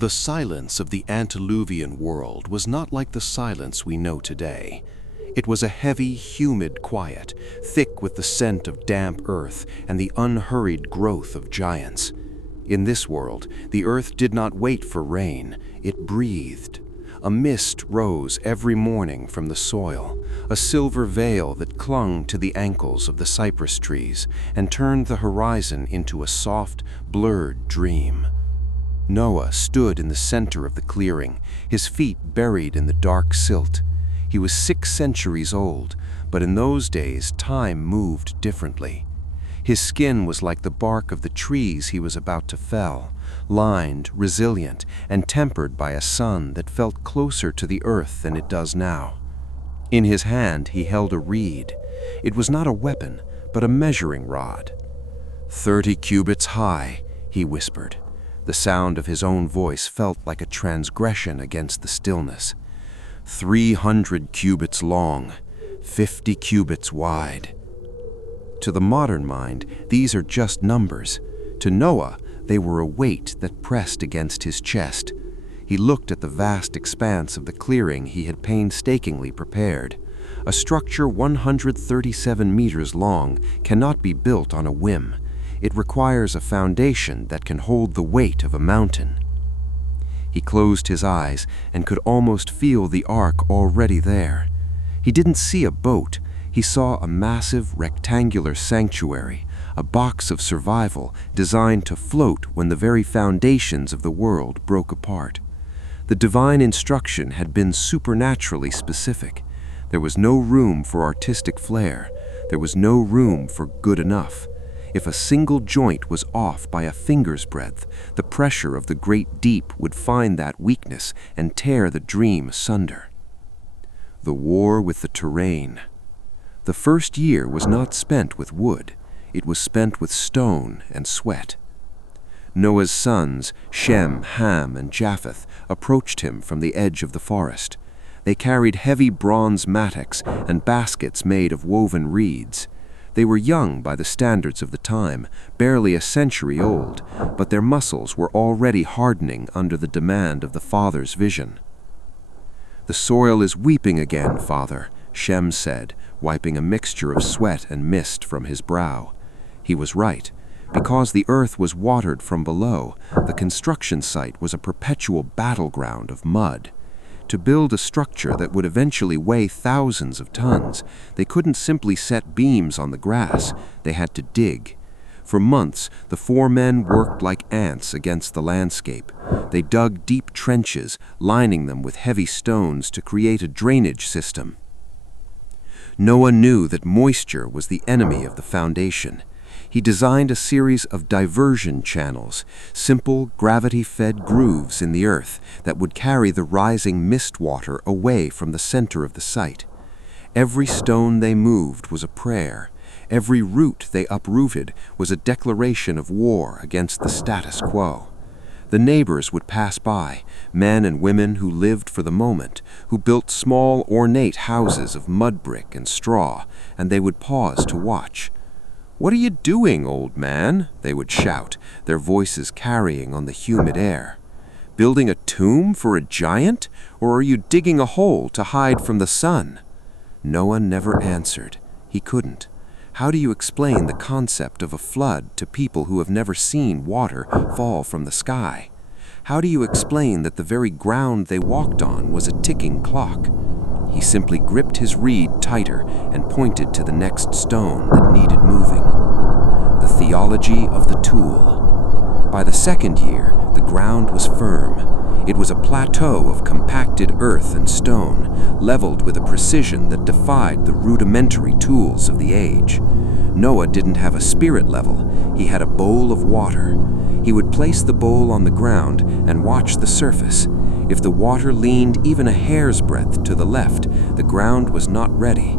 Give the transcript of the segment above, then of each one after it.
The silence of the antediluvian world was not like the silence we know today. It was a heavy, humid quiet, thick with the scent of damp earth and the unhurried growth of giants. In this world, the earth did not wait for rain, it breathed. A mist rose every morning from the soil, a silver veil that clung to the ankles of the cypress trees and turned the horizon into a soft, blurred dream. Noah stood in the center of the clearing, his feet buried in the dark silt. He was 6 centuries old, but in those days time moved differently. His skin was like the bark of the trees he was about to fell, lined, resilient, and tempered by a sun that felt closer to the earth than it does now. In his hand he held a reed. It was not a weapon, but a measuring rod. 30 cubits high, he whispered. The sound of his own voice felt like a transgression against the stillness. 300 cubits long, 50 cubits wide. To the modern mind, these are just numbers. To Noah, they were a weight that pressed against his chest. He looked at the vast expanse of the clearing he had painstakingly prepared. A structure 137 meters long cannot be built on a whim. It requires a foundation that can hold the weight of a mountain. He closed his eyes and could almost feel the ark already there. He didn't see a boat. He saw a massive rectangular sanctuary, a box of survival designed to float when the very foundations of the world broke apart. The divine instruction had been supernaturally specific. There was no room for artistic flair. There was no room for good enough. If a single joint was off by a finger's breadth, the pressure of the great deep would find that weakness and tear the dream asunder. The war with the terrain. The first year was not spent with wood. It was spent with stone and sweat. Noah's sons, Shem, Ham, and Japheth, approached him from the edge of the forest. They carried heavy bronze mattocks and baskets made of woven reeds. They were young by the standards of the time, barely a century old, but their muscles were already hardening under the demand of the father's vision. "The soil is weeping again, father," Shem said, wiping a mixture of sweat and mist from his brow. He was right. Because the earth was watered from below, the construction site was a perpetual battleground of mud. To build a structure that would eventually weigh thousands of tons, they couldn't simply set beams on the grass. They had to dig. For months, the 4 men worked like ants against the landscape. They dug deep trenches, lining them with heavy stones to create a drainage system. Noah knew that moisture was the enemy of the foundation. He designed a series of diversion channels, simple gravity-fed grooves in the earth that would carry the rising mist water away from the center of the site. Every stone they moved was a prayer. Every root they uprooted was a declaration of war against the status quo. The neighbors would pass by, men and women who lived for the moment, who built small, ornate houses of mud brick and straw, and they would pause to watch. "What are you doing, old man?" they would shout, their voices carrying on the humid air. "Building a tomb for a giant, or are you digging a hole to hide from the sun?" Noah never answered. He couldn't. How do you explain the concept of a flood to people who have never seen water fall from the sky? How do you explain that the very ground they walked on was a ticking clock? He simply gripped his reed tighter and pointed to the next stone that needed moving. The theology of the tool. By the second year, the ground was firm. It was a plateau of compacted earth and stone, leveled with a precision that defied the rudimentary tools of the age. Noah didn't have a spirit level. He had a bowl of water. He would place the bowl on the ground and watch the surface. If the water leaned even a hair's breadth to the left, the ground was not ready.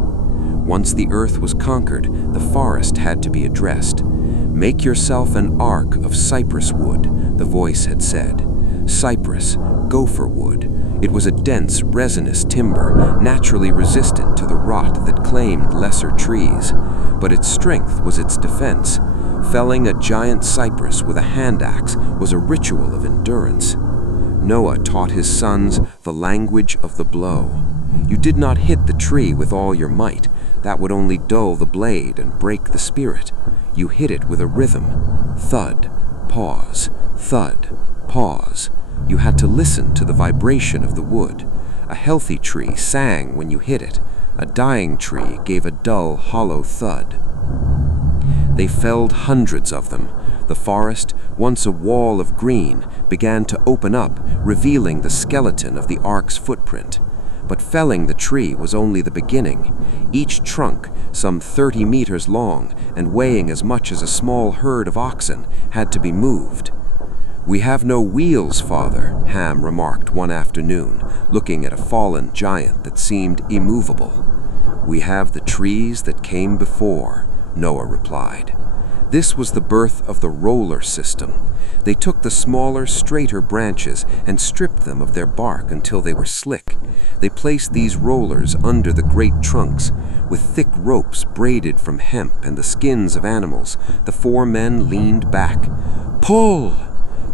Once the earth was conquered, the forest had to be addressed. "Make yourself an ark of cypress wood," the voice had said. Cypress, gopher wood. It was a dense, resinous timber, naturally resistant to the rot that claimed lesser trees. But its strength was its defense. Felling a giant cypress with a hand axe was a ritual of endurance. Noah taught his sons the language of the blow. You did not hit the tree with all your might. That would only dull the blade and break the spirit. You hit it with a rhythm. Thud, pause, thud, pause. You had to listen to the vibration of the wood. A healthy tree sang when you hit it. A dying tree gave a dull, hollow thud. They felled hundreds of them. The forest, once a wall of green, began to open up, revealing the skeleton of the ark's footprint. But felling the tree was only the beginning. Each trunk, some 30 meters long and weighing as much as a small herd of oxen, had to be moved. "We have no wheels, Father," Ham remarked one afternoon, looking at a fallen giant that seemed immovable. "We have the trees that came before," Noah replied. This was the birth of the roller system. They took the smaller, straighter branches and stripped them of their bark until they were slick. They placed these rollers under the great trunks. With thick ropes braided from hemp and the skins of animals, the 4 men leaned back. "Pull!"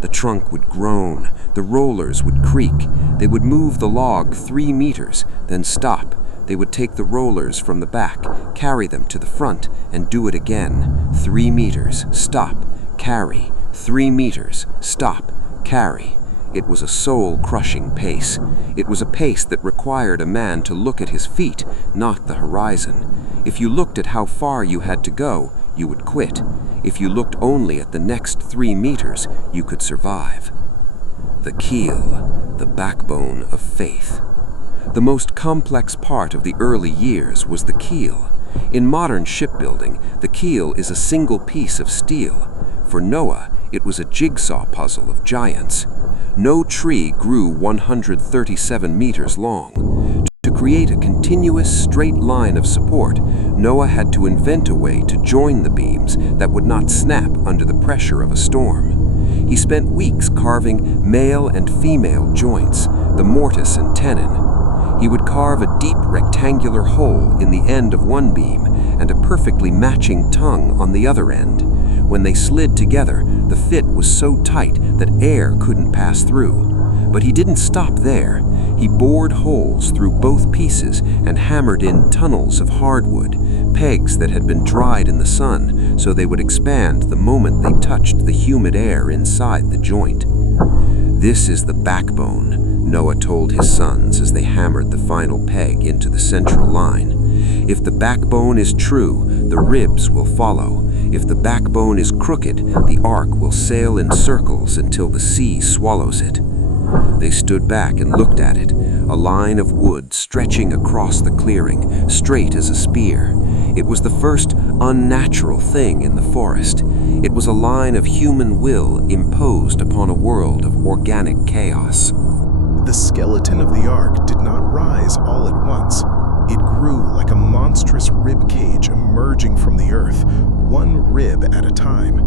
The trunk would groan, the rollers would creak. They would move the log 3 meters, then stop. They would take the rollers from the back, carry them to the front, and do it again. 3 meters, stop, carry. 3 meters, stop, carry. It was a soul-crushing pace. It was a pace that required a man to look at his feet, not the horizon. If you looked at how far you had to go, you would quit. If you looked only at the next 3 meters, you could survive. The keel, the backbone of faith. The most complex part of the early years was the keel. In modern shipbuilding, the keel is a single piece of steel. For Noah, it was a jigsaw puzzle of giants. No tree grew 137 meters long. To create a continuous straight line of support, Noah had to invent a way to join the beams that would not snap under the pressure of a storm. He spent weeks carving male and female joints, the mortise and tenon. He would carve a deep rectangular hole in the end of one beam and a perfectly matching tongue on the other end. When they slid together, the fit was so tight that air couldn't pass through. But he didn't stop there. He bored holes through both pieces and hammered in tunnels of hardwood, pegs that had been dried in the sun so they would expand the moment they touched the humid air inside the joint. "This is the backbone," Noah told his sons as they hammered the final peg into the central line. "If the backbone is true, the ribs will follow. If the backbone is crooked, the ark will sail in circles until the sea swallows it." They stood back and looked at it, a line of wood stretching across the clearing, straight as a spear. It was the first unnatural thing in the forest. It was a line of human will imposed upon a world of organic chaos. The skeleton of the ark did not rise all at once. It grew like a monstrous rib cage emerging from the earth, one rib at a time.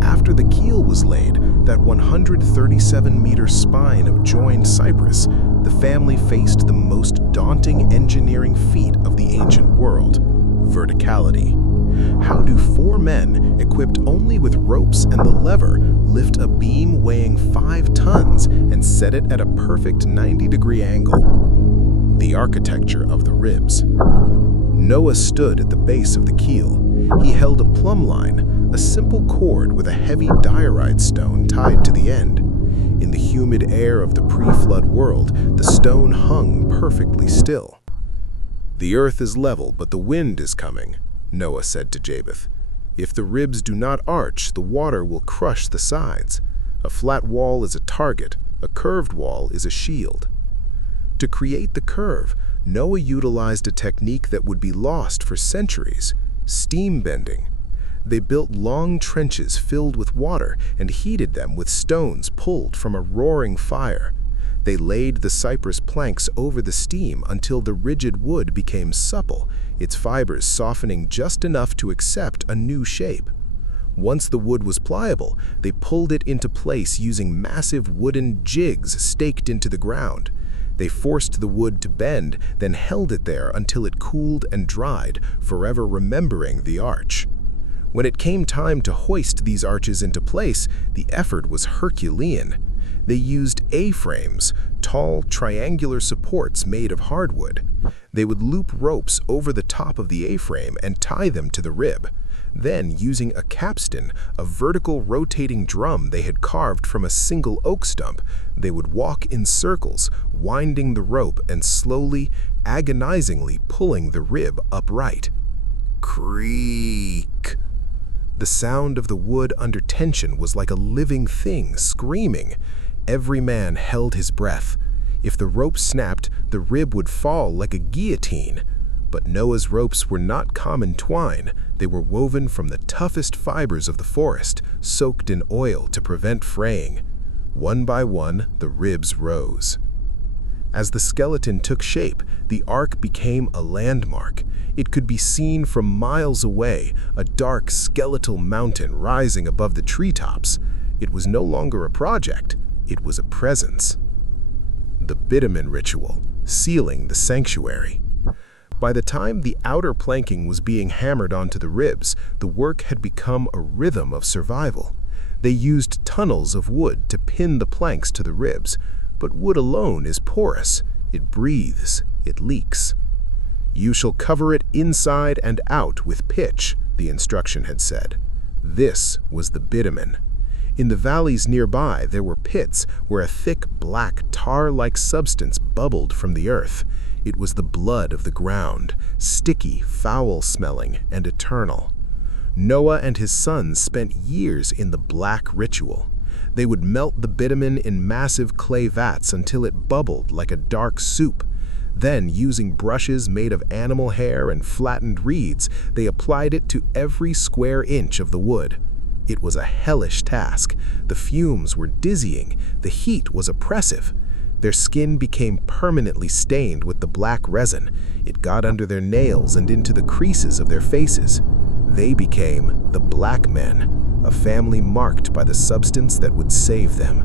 After the keel was laid, that 137-meter spine of joined cypress, the family faced the most daunting engineering feat of the ancient world: verticality. How do 4 men, equipped only with ropes and the lever, lift a beam weighing 5 tons and set it at a perfect 90-degree angle? The architecture of the ribs. Noah stood at the base of the keel. He held a plumb line, a simple cord with a heavy diorite stone tied to the end. In the humid air of the pre-flood world, the stone hung perfectly still. "The earth is level, but the wind is coming," Noah said to Japheth. "If the ribs do not arch, the water will crush the sides. A flat wall is a target, a curved wall is a shield." To create the curve, Noah utilized a technique that would be lost for centuries: steam bending. They built long trenches filled with water and heated them with stones pulled from a roaring fire. They laid the cypress planks over the steam until the rigid wood became supple, its fibers softening just enough to accept a new shape. Once the wood was pliable, they pulled it into place using massive wooden jigs staked into the ground. They forced the wood to bend, then held it there until it cooled and dried, forever remembering the arch. When it came time to hoist these arches into place, the effort was Herculean. They used A-frames, tall, triangular supports made of hardwood. They would loop ropes over the top of the A-frame and tie them to the rib. Then, using a capstan, a vertical rotating drum they had carved from a single oak stump, they would walk in circles, winding the rope and slowly, agonizingly pulling the rib upright. Creak! The sound of the wood under tension was like a living thing screaming. Every man held his breath. If the rope snapped, the rib would fall like a guillotine. But Noah's ropes were not common twine. They were woven from the toughest fibers of the forest, soaked in oil to prevent fraying. One by one, the ribs rose. As the skeleton took shape, the ark became a landmark. It could be seen from miles away, a dark skeletal mountain rising above the treetops. It was no longer a project, it was a presence. The bitumen ritual, sealing the sanctuary. By the time the outer planking was being hammered onto the ribs, the work had become a rhythm of survival. They used tunnels of wood to pin the planks to the ribs, but wood alone is porous. It breathes, it leaks. "You shall cover it inside and out with pitch," the instruction had said. This was the bitumen. In the valleys nearby, there were pits where a thick, black, tar-like substance bubbled from the earth. It was the blood of the ground, sticky, foul-smelling, and eternal. Noah and his sons spent years in the black ritual. They would melt the bitumen in massive clay vats until it bubbled like a dark soup. Then, using brushes made of animal hair and flattened reeds, they applied it to every square inch of the wood. It was a hellish task. The fumes were dizzying. The heat was oppressive. Their skin became permanently stained with the black resin. It got under their nails and into the creases of their faces. They became the black men, a family marked by the substance that would save them.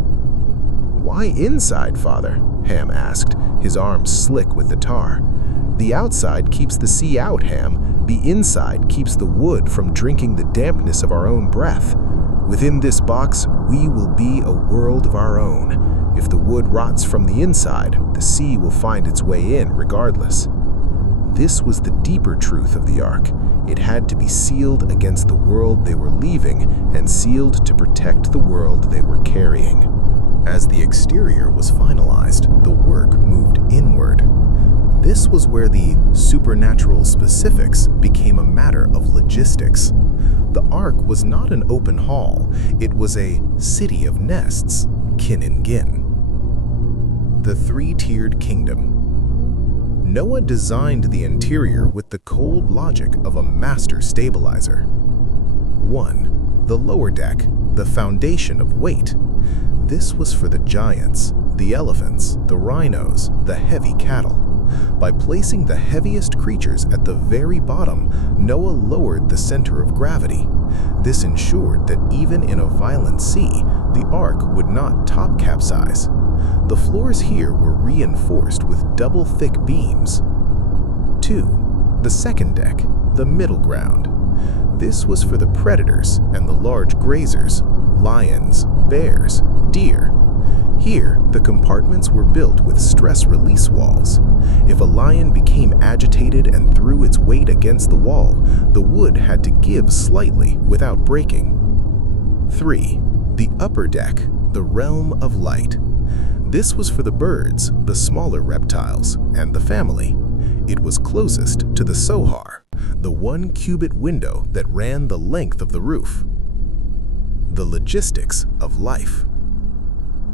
"Why inside, Father?" Ham asked, his arms slick with the tar. "The outside keeps the sea out, Ham. The inside keeps the wood from drinking the dampness of our own breath. Within this box, we will be a world of our own. If the wood rots from the inside, the sea will find its way in regardless." This was the deeper truth of the ark. It had to be sealed against the world they were leaving and sealed to protect the world they were carrying. As the exterior was finalized, the work moved inward. This was where the supernatural specifics became a matter of logistics. The ark was not an open hall, it was a city of nests, kin and gin. The three-tiered kingdom. Noah designed the interior with the cold logic of a master stabilizer. 1. The lower deck, the foundation of weight. This was for the giants, the elephants, the rhinos, the heavy cattle. By placing the heaviest creatures at the very bottom, Noah lowered the center of gravity. This ensured that even in a violent sea, the ark would not top capsize. The floors here were reinforced with double-thick beams. 2. The second deck, the middle ground. This was for the predators and the large grazers, lions, bears, deer. Here, the compartments were built with stress-release walls. If a lion became agitated and threw its weight against the wall, the wood had to give slightly without breaking. 3. The upper deck, the realm of light. This was for the birds, the smaller reptiles, and the family. It was closest to the sohar, the 1-cubit window that ran the length of the roof. The logistics of life.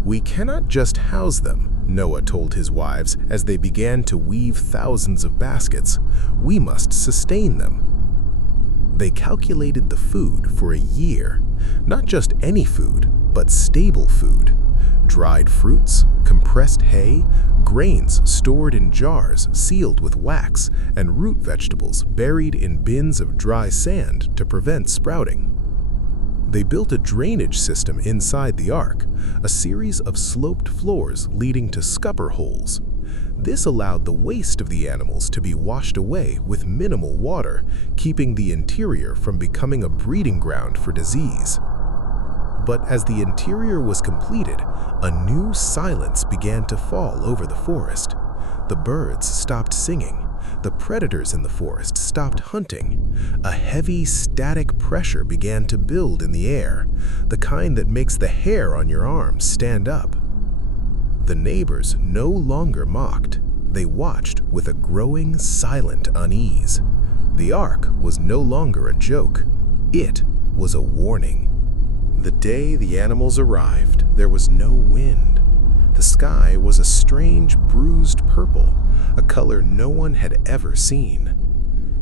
"We cannot just house them," Noah told his wives as they began to weave thousands of baskets. "We must sustain them." They calculated the food for a year. Not just any food, but stable food. Dried fruits, compressed hay, grains stored in jars sealed with wax, and root vegetables buried in bins of dry sand to prevent sprouting. They built a drainage system inside the ark, a series of sloped floors leading to scupper holes. This allowed the waste of the animals to be washed away with minimal water, keeping the interior from becoming a breeding ground for disease. But as the interior was completed, a new silence began to fall over the forest. The birds stopped singing. The predators in the forest stopped hunting. A heavy, static pressure began to build in the air, the kind that makes the hair on your arms stand up. The neighbors no longer mocked. They watched with a growing, silent unease. The ark was no longer a joke. It was a warning. The day the animals arrived, there was no wind. The sky was a strange, bruised purple, a color no one had ever seen.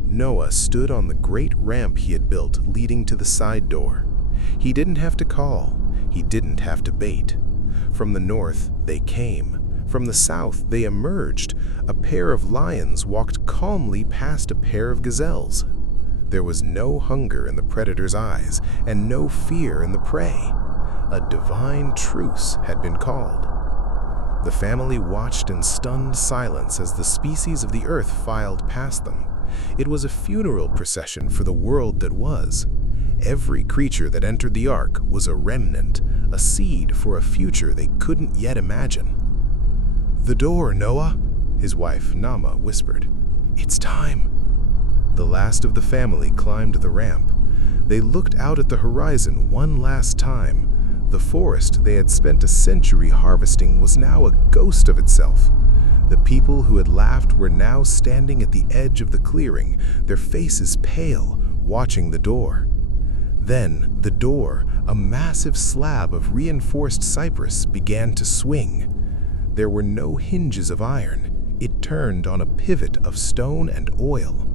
Noah stood on the great ramp he had built leading to the side door. He didn't have to call. He didn't have to bait. From the north, they came. From the south, they emerged. A pair of lions walked calmly past a pair of gazelles. There was no hunger in the predator's eyes and no fear in the prey. A divine truce had been called. The family watched in stunned silence as the species of the earth filed past them. It was a funeral procession for the world that was. Every creature that entered the ark was a remnant, a seed for a future they couldn't yet imagine. "The door, Noah," his wife, Nama, whispered. "It's time." The last of the family climbed the ramp. They looked out at the horizon one last time. The forest they had spent a century harvesting was now a ghost of itself. The people who had laughed were now standing at the edge of the clearing, their faces pale, watching the door. Then, the door, a massive slab of reinforced cypress, began to swing. There were no hinges of iron. It turned on a pivot of stone and oil.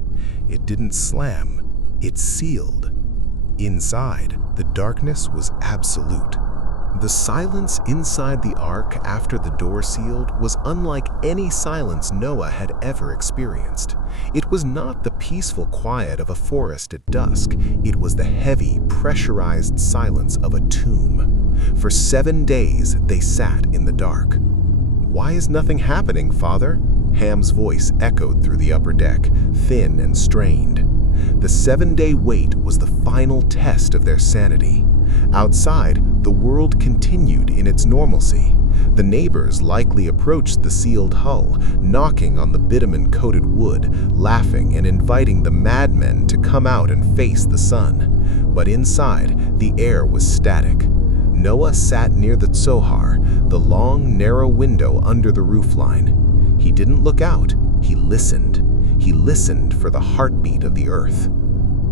It didn't slam, it sealed. Inside, the darkness was absolute. The silence inside the ark after the door sealed was unlike any silence Noah had ever experienced. It was not the peaceful quiet of a forest at dusk. It was the heavy, pressurized silence of a tomb. For 7 days, they sat in the dark. "Why is nothing happening, Father?" Ham's voice echoed through the upper deck, thin and strained. The 7-day wait was the final test of their sanity. Outside, the world continued in its normalcy. The neighbors likely approached the sealed hull, knocking on the bitumen-coated wood, laughing and inviting the madmen to come out and face the sun. But inside, the air was static. Noah sat near the tsohar, the long, narrow window under the roofline. He didn't look out, he listened. He listened for the heartbeat of the earth.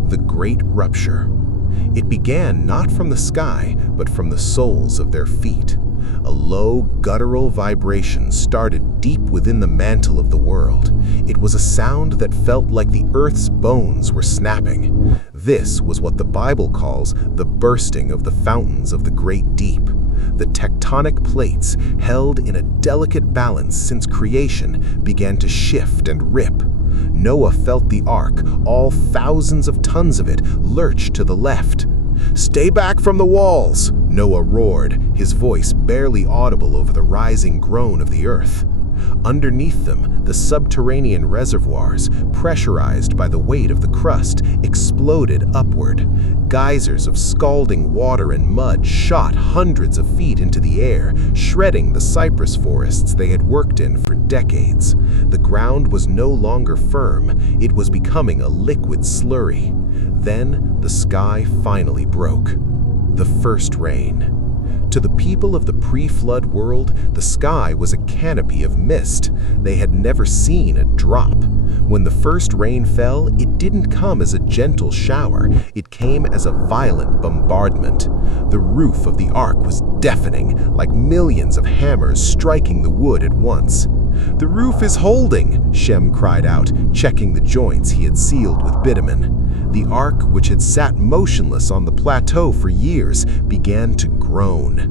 The great rupture. It began not from the sky, but from the soles of their feet. A low, guttural vibration started deep within the mantle of the world. It was a sound that felt like the earth's bones were snapping. This was what the Bible calls the bursting of the fountains of the great deep. The tectonic plates, held in a delicate balance since creation, began to shift and rip. Noah felt the ark, all thousands of tons of it, lurch to the left. "Stay back from the walls!" Noah roared, his voice barely audible over the rising groan of the earth. Underneath them, the subterranean reservoirs, pressurized by the weight of the crust, exploded upward. Geysers of scalding water and mud shot hundreds of feet into the air, shredding the cypress forests they had worked in for decades. The ground was no longer firm, it was becoming a liquid slurry. Then, the sky finally broke. The first rain. To the people of the pre-flood world, the sky was a canopy of mist. They had never seen a drop. When the first rain fell, it didn't come as a gentle shower. It came as a violent bombardment. The roof of the ark was deafening, like millions of hammers striking the wood at once. "The roof is holding!" Shem cried out, checking the joints he had sealed with bitumen. The ark, which had sat motionless on the plateau for years, began to groan.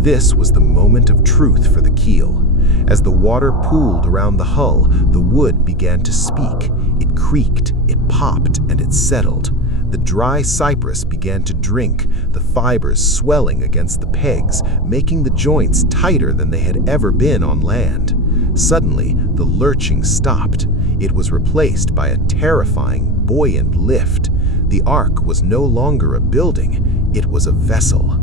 This was the moment of truth for the keel. As the water pooled around the hull, the wood began to speak. It creaked, it popped, and it settled. The dry cypress began to drink, the fibers swelling against the pegs, making the joints tighter than they had ever been on land. Suddenly, the lurching stopped. It was replaced by a terrifying, buoyant lift. The ark was no longer a building, it was a vessel.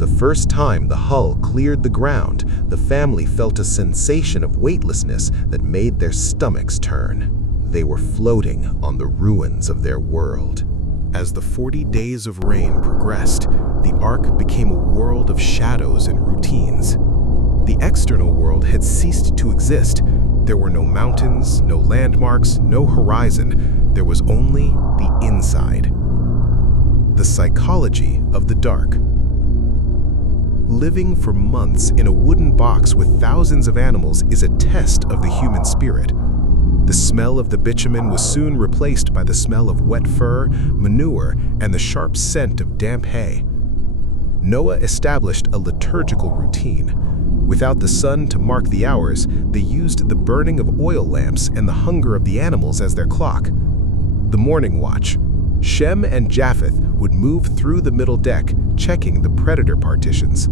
The first time the hull cleared the ground, the family felt a sensation of weightlessness that made their stomachs turn. They were floating on the ruins of their world. As the 40 days of rain progressed, the Ark became a world of shadows and routines. The external world had ceased to exist. There were no mountains, no landmarks, no horizon. There was only the inside. The psychology of the dark. Living for months in a wooden box with thousands of animals is a test of the human spirit. The smell of the bitumen was soon replaced by the smell of wet fur, manure, and the sharp scent of damp hay. Noah established a liturgical routine. Without the sun to mark the hours, they used the burning of oil lamps and the hunger of the animals as their clock. The morning watch. Shem and Japheth would move through the middle deck, checking the predator partitions.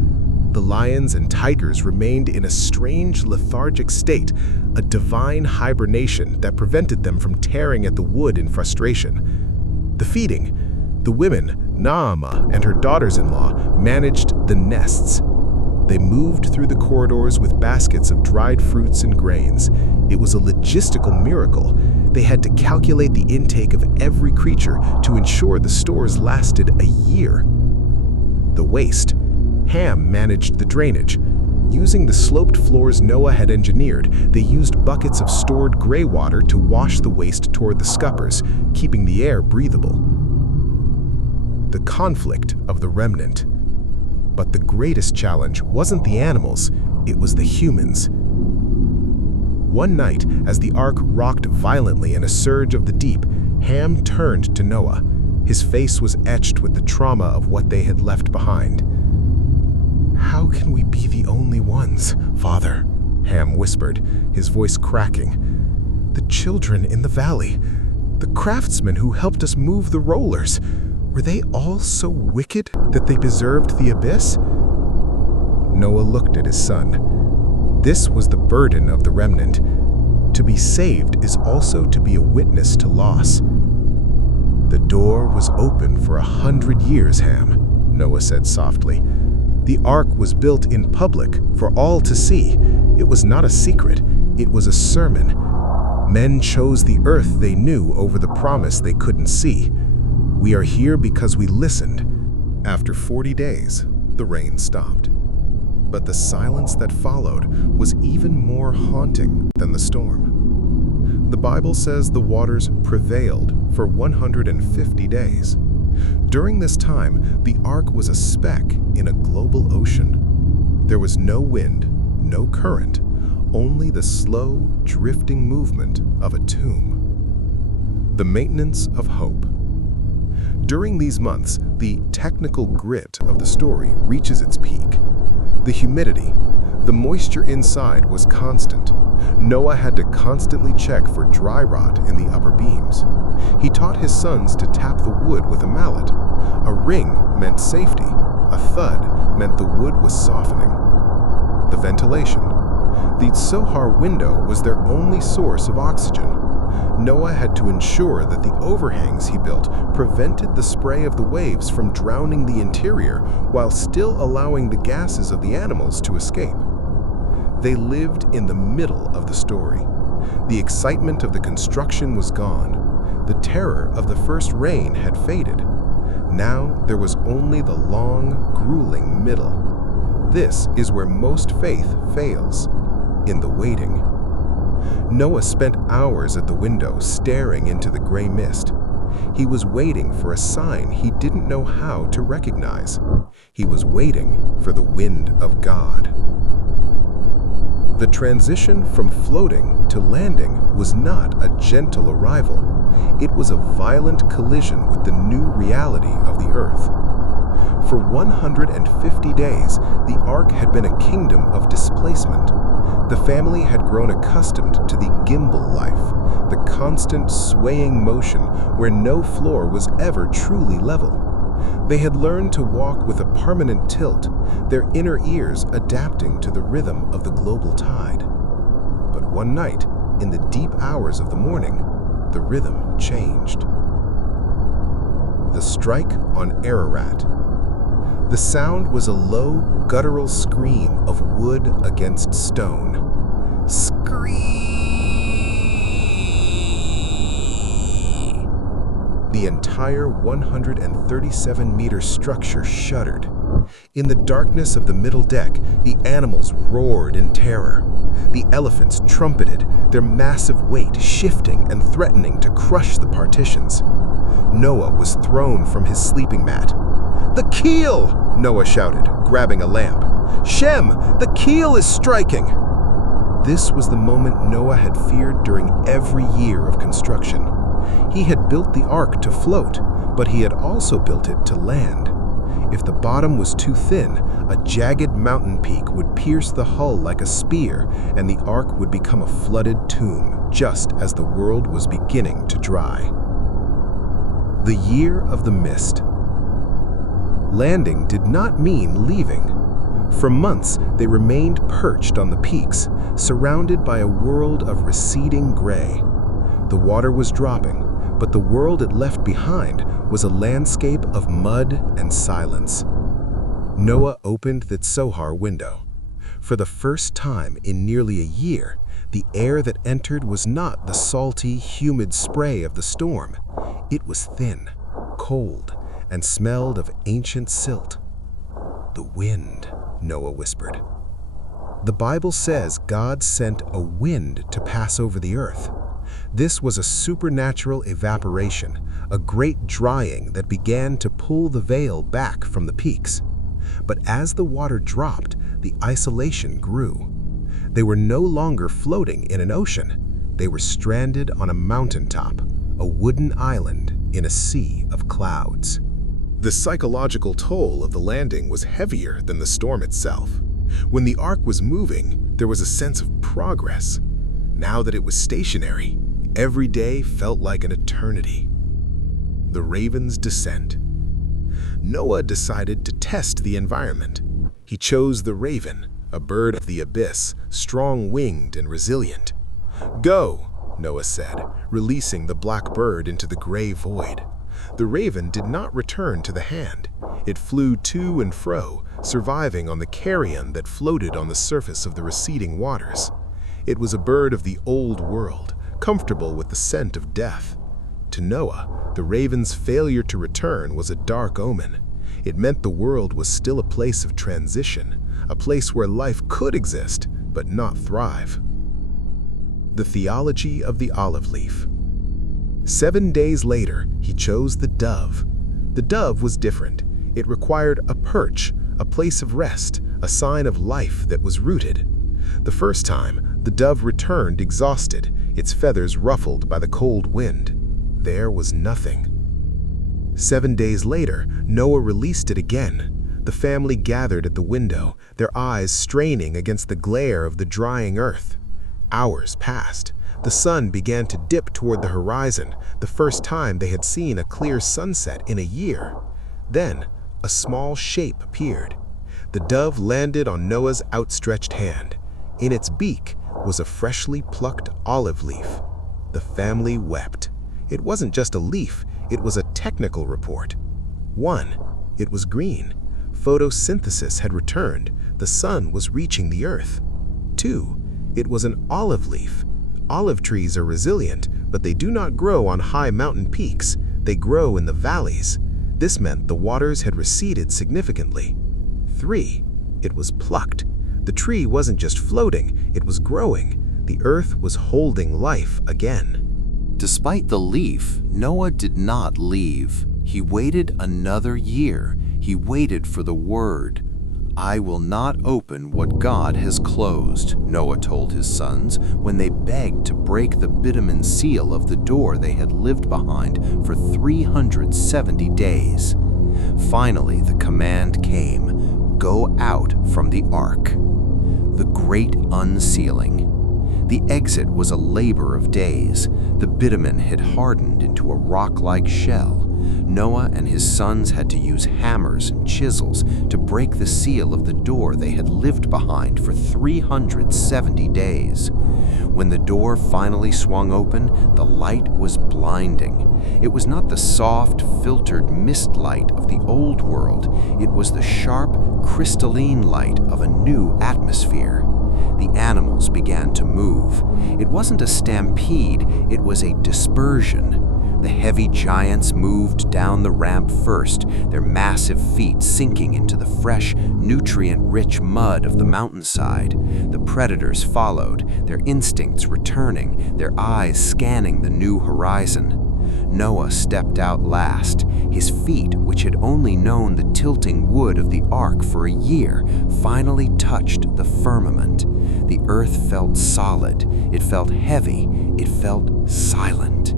The lions and tigers remained in a strange lethargic state, a divine hibernation that prevented them from tearing at the wood in frustration. The feeding. The women, Naamah and her daughters-in-law, managed the nests. They moved through the corridors with baskets of dried fruits and grains. It was a logistical miracle. They had to calculate the intake of every creature to ensure the stores lasted a year. The waste. Ham managed the drainage. Using the sloped floors Noah had engineered, they used buckets of stored gray water to wash the waste toward the scuppers, keeping the air breathable. The conflict of the remnant. But the greatest challenge wasn't the animals, it was the humans. One night, as the ark rocked violently in a surge of the deep, Ham turned to Noah. His face was etched with the trauma of what they had left behind. "How can we be the only ones, Father?" Ham whispered, his voice cracking. "The children in the valley, the craftsmen who helped us move the rollers, were they all so wicked that they deserved the abyss?" Noah looked at his son. This was the burden of the remnant. To be saved is also to be a witness to loss. "The door was open for 100 years, Ham," Noah said softly. "The ark was built in public for all to see. It was not a secret, it was a sermon. Men chose the earth they knew over the promise they couldn't see. We are here because we listened." After 40 days, the rain stopped. But the silence that followed was even more haunting than the storm. The Bible says the waters prevailed for 150 days. During this time, the ark was a speck in a global ocean. There was no wind, no current, only the slow, drifting movement of a tomb. The maintenance of hope. During these months, the technical grit of the story reaches its peak. The humidity, the moisture inside was constant. Noah had to constantly check for dry rot in the upper beams. He taught his sons to tap the wood with a mallet. A ring meant safety. A thud meant the wood was softening. The ventilation. The Sohar window was their only source of oxygen. Noah had to ensure that the overhangs he built prevented the spray of the waves from drowning the interior while still allowing the gases of the animals to escape. They lived in the middle of the story. The excitement of the construction was gone. The terror of the first rain had faded. Now there was only the long, grueling middle. This is where most faith fails, in the waiting. Noah spent hours at the window staring into the gray mist. He was waiting for a sign he didn't know how to recognize. He was waiting for the wind of God. The transition from floating to landing was not a gentle arrival. It was a violent collision with the new reality of the earth. For 150 days, the ark had been a kingdom of displacement. The family had grown accustomed to the gimbal life, the constant swaying motion where no floor was ever truly level. They had learned to walk with a permanent tilt, their inner ears adapting to the rhythm of the global tide. But one night, in the deep hours of the morning, the rhythm changed. The strike on Ararat. The sound was a low, guttural scream of wood against stone. Scream! The entire 137-meter structure shuddered. In the darkness of the middle deck, the animals roared in terror. The elephants trumpeted, their massive weight shifting and threatening to crush the partitions. Noah was thrown from his sleeping mat. "The keel!" Noah shouted, grabbing a lamp. "Shem, the keel is striking!" This was the moment Noah had feared during every year of construction. He had built the ark to float, but he had also built it to land. If the bottom was too thin, a jagged mountain peak would pierce the hull like a spear, and the ark would become a flooded tomb, just as the world was beginning to dry. The year of the mist. Landing did not mean leaving. For months, they remained perched on the peaks, surrounded by a world of receding gray. The water was dropping, but the world it left behind was a landscape of mud and silence. Noah opened the Zohar window. For the first time in nearly a year, the air that entered was not the salty, humid spray of the storm. It was thin, cold, and smelled of ancient silt. "The wind," Noah whispered. The Bible says God sent a wind to pass over the earth. This was a supernatural evaporation, a great drying that began to pull the veil back from the peaks. But as the water dropped, the isolation grew. They were no longer floating in an ocean. They were stranded on a mountaintop, a wooden island in a sea of clouds. The psychological toll of the landing was heavier than the storm itself. When the ark was moving, there was a sense of progress. Now that it was stationary, every day felt like an eternity. The raven's descent. Noah decided to test the environment. He chose the raven, a bird of the abyss, strong-winged and resilient. "Go," Noah said, releasing the black bird into the gray void. The raven did not return to the hand. It flew to and fro, surviving on the carrion that floated on the surface of the receding waters. It was a bird of the old world, comfortable with the scent of death. To Noah, the raven's failure to return was a dark omen. It meant the world was still a place of transition, a place where life could exist, but not thrive. The theology of the olive leaf. 7 days later, he chose the dove. The dove was different. It required a perch, a place of rest, a sign of life that was rooted. The first time, the dove returned exhausted, its feathers ruffled by the cold wind. There was nothing. 7 days later, Noah released it again. The family gathered at the window, their eyes straining against the glare of the drying earth. Hours passed. The sun began to dip toward the horizon, the first time they had seen a clear sunset in a year. Then, a small shape appeared. The dove landed on Noah's outstretched hand. In its beak was a freshly plucked olive leaf. The family wept. It wasn't just a leaf, it was a technical report. 1. It was green. Photosynthesis had returned. The sun was reaching the earth. 2. It was an olive leaf. Olive trees are resilient, but they do not grow on high mountain peaks. They grow in the valleys. This meant the waters had receded significantly. 3. It was plucked. The tree wasn't just floating, it was growing. The earth was holding life again. Despite the leaf, Noah did not leave. He waited another year. He waited for the word. "I will not open what God has closed," Noah told his sons when they begged to break the bitumen seal of the door they had lived behind for 370 days. Finally, the command came, "Go out from the ark." The great unsealing. The exit was a labor of days. The bitumen had hardened into a rock-like shell. Noah and his sons had to use hammers and chisels to break the seal of the door they had lived behind for 370 days. When the door finally swung open, the light was blinding. It was not the soft, filtered mist light of the old world. It was the sharp, crystalline light of a new atmosphere. The animals began to move. It wasn't a stampede, it was a dispersion. The heavy giants moved down the ramp first, their massive feet sinking into the fresh, nutrient-rich mud of the mountainside. The predators followed, their instincts returning, their eyes scanning the new horizon. Noah stepped out last. His feet, which had only known the tilting wood of the ark for a year, finally touched the firmament. The earth felt solid, it felt heavy, it felt silent.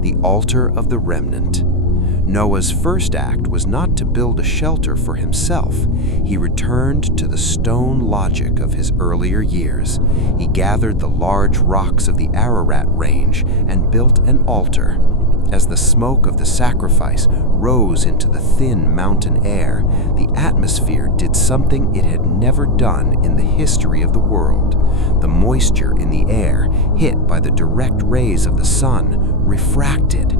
The altar of the remnant. Noah's first act was not to build a shelter for himself. He returned to the stone logic of his earlier years. He gathered the large rocks of the Ararat range and built an altar. As the smoke of the sacrifice rose into the thin mountain air, the atmosphere did something it had never done in the history of the world. The moisture in the air, hit by the direct rays of the sun, refracted.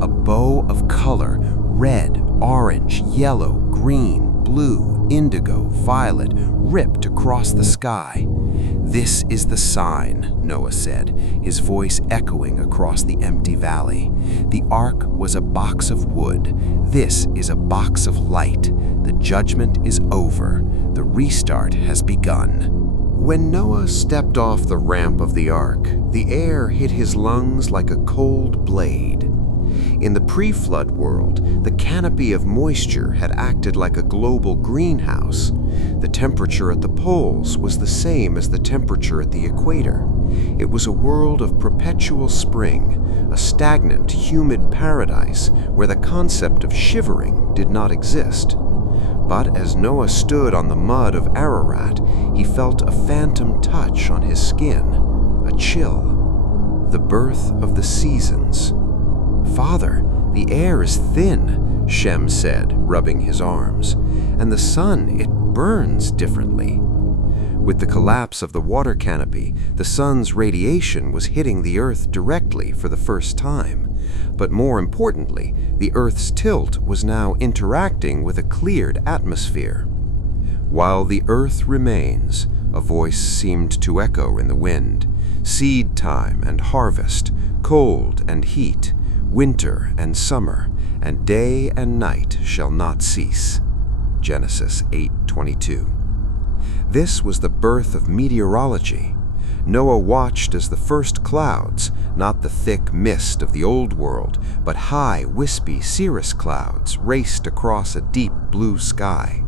A bow of color, red, orange, yellow, green, blue, indigo, violet, ripped across the sky. "This is the sign," Noah said, his voice echoing across the empty valley. The ark was a box of wood. This is a box of light. The judgment is over. The restart has begun. When Noah stepped off the ramp of the ark, the air hit his lungs like a cold blade. In the pre-flood world, the canopy of moisture had acted like a global greenhouse. The temperature at the poles was the same as the temperature at the equator. It was a world of perpetual spring, a stagnant, humid paradise where the concept of shivering did not exist. But as Noah stood on the mud of Ararat, he felt a phantom touch on his skin, a chill. The birth of the seasons. "Father, the air is thin," Shem said, rubbing his arms, "and the sun, it burns differently." With the collapse of the water canopy, the sun's radiation was hitting the earth directly for the first time. But more importantly, the earth's tilt was now interacting with a cleared atmosphere. "While the earth remains," a voice seemed to echo in the wind, "seed time and harvest, cold and heat, winter and summer, and day and night shall not cease." Genesis 8:22. This was the birth of meteorology. Noah watched as the first clouds, not the thick mist of the old world, but high, wispy cirrus clouds, raced across a deep blue sky.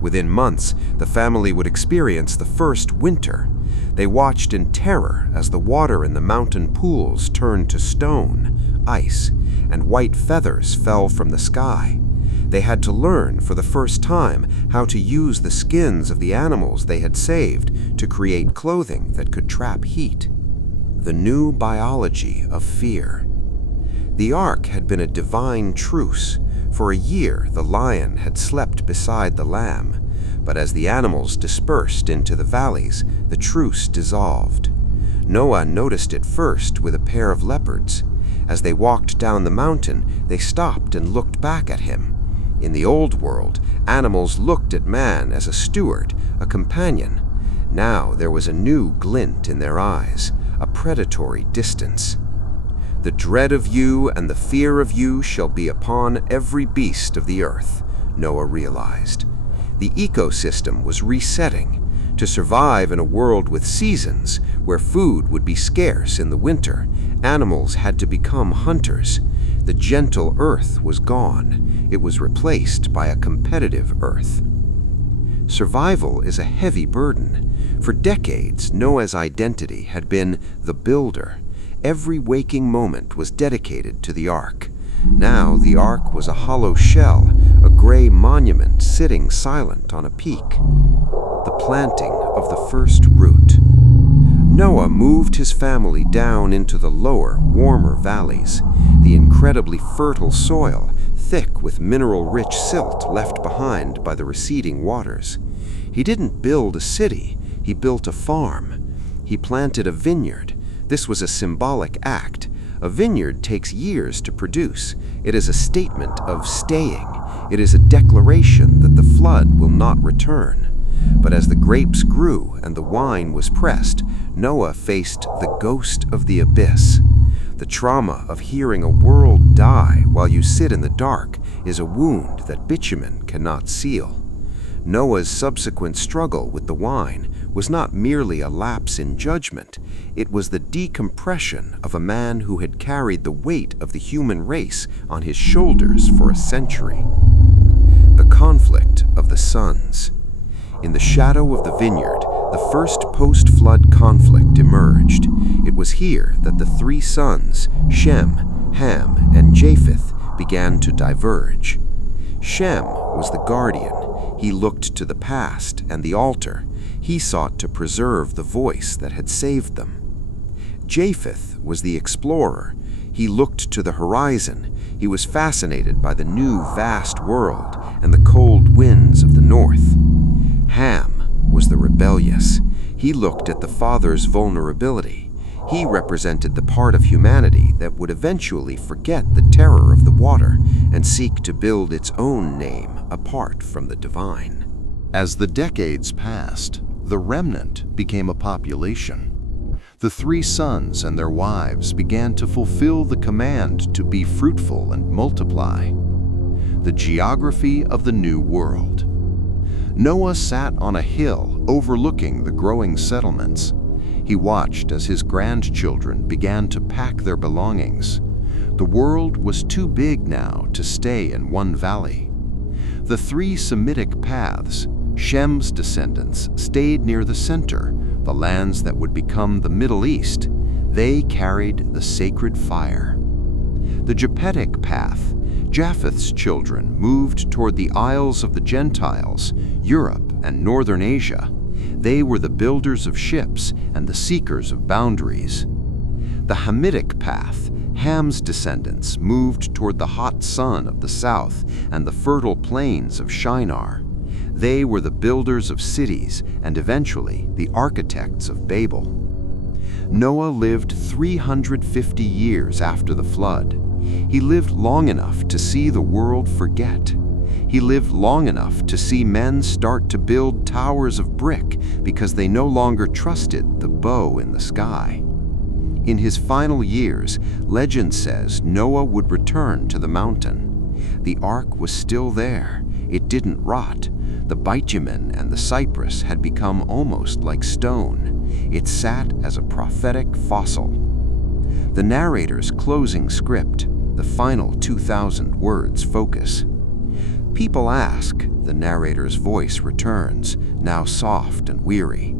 Within months, the family would experience the first winter. They watched in terror as the water in the mountain pools turned to stone, ice, and white feathers fell from the sky. They had to learn for the first time how to use the skins of the animals they had saved to create clothing that could trap heat. The new biology of fear. The ark had been a divine truce. For a year, the lion had slept beside the lamb. But as the animals dispersed into the valleys, the truce dissolved. Noah noticed it first with a pair of leopards. As they walked down the mountain, they stopped and looked back at him. In the old world, animals looked at man as a steward, a companion. Now there was a new glint in their eyes, a predatory distance. "The dread of you and the fear of you shall be upon every beast of the earth," Noah realized. The ecosystem was resetting. To survive in a world with seasons, where food would be scarce in the winter, animals had to become hunters. The gentle earth was gone. It was replaced by a competitive earth. Survival is a heavy burden. For decades, Noah's identity had been the builder. Every waking moment was dedicated to the ark. Now the ark was a hollow shell, a gray monument sitting silent on a peak. The planting of the first root. Noah moved his family down into the lower, warmer valleys. The incredibly fertile soil, thick with mineral-rich silt left behind by the receding waters. He didn't build a city, he built a farm. He planted a vineyard. This was a symbolic act, A vineyard takes years to produce. It is a statement of staying. It is a declaration that the flood will not return. But as the grapes grew and the wine was pressed, Noah faced the ghost of the abyss. The trauma of hearing a world die while you sit in the dark is a wound that bitumen cannot seal. Noah's subsequent struggle with the wine was not merely a lapse in judgment, it was the decompression of a man who had carried the weight of the human race on his shoulders for a century. The conflict of the sons. In the shadow of the vineyard, the first post-flood conflict emerged. It was here that the three sons, Shem, Ham, and Japheth, began to diverge. Shem was the guardian. He looked to the past and the altar. He sought to preserve the voice that had saved them. Japheth was the explorer. He looked to the horizon. He was fascinated by the new vast world and the cold winds of the north. Ham was the rebellious. He looked at the father's vulnerability. He represented the part of humanity that would eventually forget the terror of the water and seek to build its own name apart from the divine. As the decades passed, the remnant became a population. The three sons and their wives began to fulfill the command to be fruitful and multiply. The geography of the new world. Noah sat on a hill overlooking the growing settlements. He watched as his grandchildren began to pack their belongings. The world was too big now to stay in one valley. The three Semitic paths, Shem's descendants, stayed near the center, the lands that would become the Middle East. They carried the sacred fire. The Japhetic path, Japheth's children, moved toward the Isles of the Gentiles, Europe and Northern Asia. They were the builders of ships and the seekers of boundaries. The Hamitic path, Ham's descendants, moved toward the hot sun of the south and the fertile plains of Shinar. They were the builders of cities and eventually the architects of Babel. Noah lived 350 years after the flood. He lived long enough to see the world forget. He lived long enough to see men start to build towers of brick because they no longer trusted the bow in the sky. In his final years, legend says Noah would return to the mountain. The ark was still there. It didn't rot. The bitumen and the cypress had become almost like stone. It sat as a prophetic fossil. The narrator's closing script, the final 2,000 words focus. People ask, the narrator's voice returns, now soft and weary.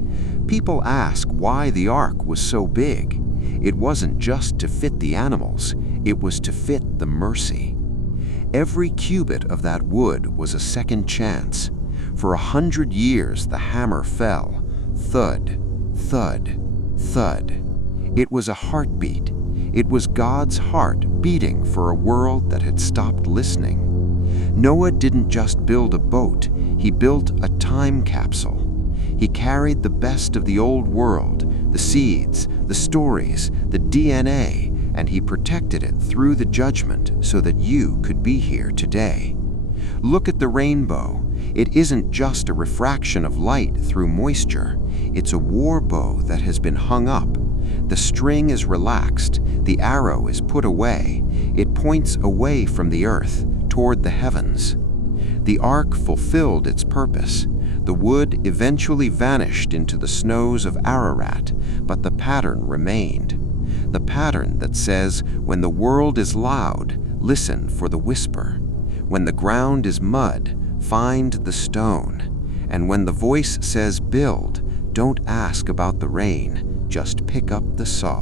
People ask why the ark was so big. It wasn't just to fit the animals, it was to fit the mercy. Every cubit of that wood was a second chance. For 100 years the hammer fell, thud, thud, thud. It was a heartbeat. It was God's heart beating for a world that had stopped listening. Noah didn't just build a boat, he built a time capsule. He carried the best of the old world, the seeds, the stories, the DNA, and he protected it through the judgment so that you could be here today. Look at the rainbow. It isn't just a refraction of light through moisture. It's a war bow that has been hung up. The string is relaxed, the arrow is put away. It points away from the earth, toward the heavens. The ark fulfilled its purpose. The wood eventually vanished into the snows of Ararat, but the pattern remained. The pattern that says, when the world is loud, listen for the whisper. When the ground is mud, find the stone. And when the voice says build, don't ask about the rain, just pick up the saw.